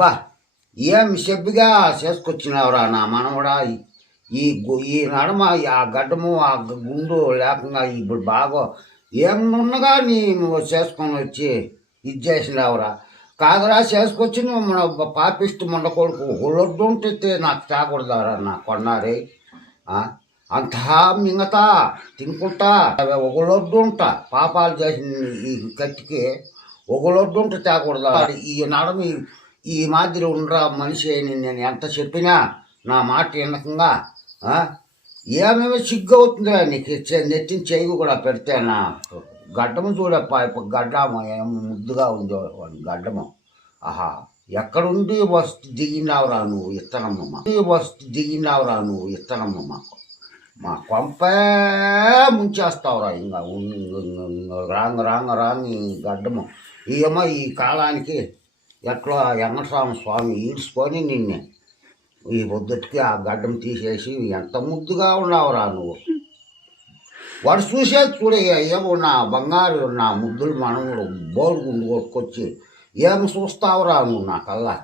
బా ఏం చెప్పిగా చేసుకొచ్చినావురా నా మనవడా. ఈ నడమ ఆ గడ్డము ఆ గుండు లేకుండా ఇప్పుడు బాగా ఏమన్నగా నీ చేసుకొని వచ్చి ఇది చేసినావురా. కాదురా చేసుకొచ్చి నువ్వు మన పాపిస్తూ మొండ కొడుకు ఒళ్ళొడ్డు ఉంటే నాకు తాగకూడదారా నా కొన్నారే. అంతా మింగతా తినుకుంటా ఒకళ్ళొడ్డు ఉంటా పాపాలు చేసిన ఈ కత్తికి ఒకళ్ళొడ్డు ఉంటే తాగకూడదా. ఈ నడమ ఈ మాదిరి ఉండరా మనిషి అని నేను ఎంత చెప్పినా నా మాట వినకంగా ఏమేమో సిగ్గు అవుతుందిరా నీకు నెత్తిన చేయి కూడా పెడితే నా గడ్డము చూడప్ప ఇప్పుడు గడ్డము ఏమో ముద్దుగా ఉంది గడ్డము. ఆహా ఎక్కడుండి వస్తు దిగినావురా నువ్వు ఇత్తనమ్మ వస్తు దిగినావురా నువ్వు ఇత్తనమ్మ మాకు మా కొంపే ముంచేస్తావురా ఇంకా రాంగ్ గడ్డము. ఏమో ఈ కాలానికి ఎట్లా వెంకటరామ స్వామి ఈడ్చుకొని నిన్నే ఈ పొద్దుటికి ఆ గడ్డం తీసేసి ఎంత ముద్దుగా ఉన్నావురా నువ్వు. వాడు చూసేది చూడయ్యా ఏమో నా బంగారు నా ముద్దులు మనములు బోరుగుండు కొట్టుకొచ్చి ఏమి చూస్తావురా నువ్వు నా కల్లా.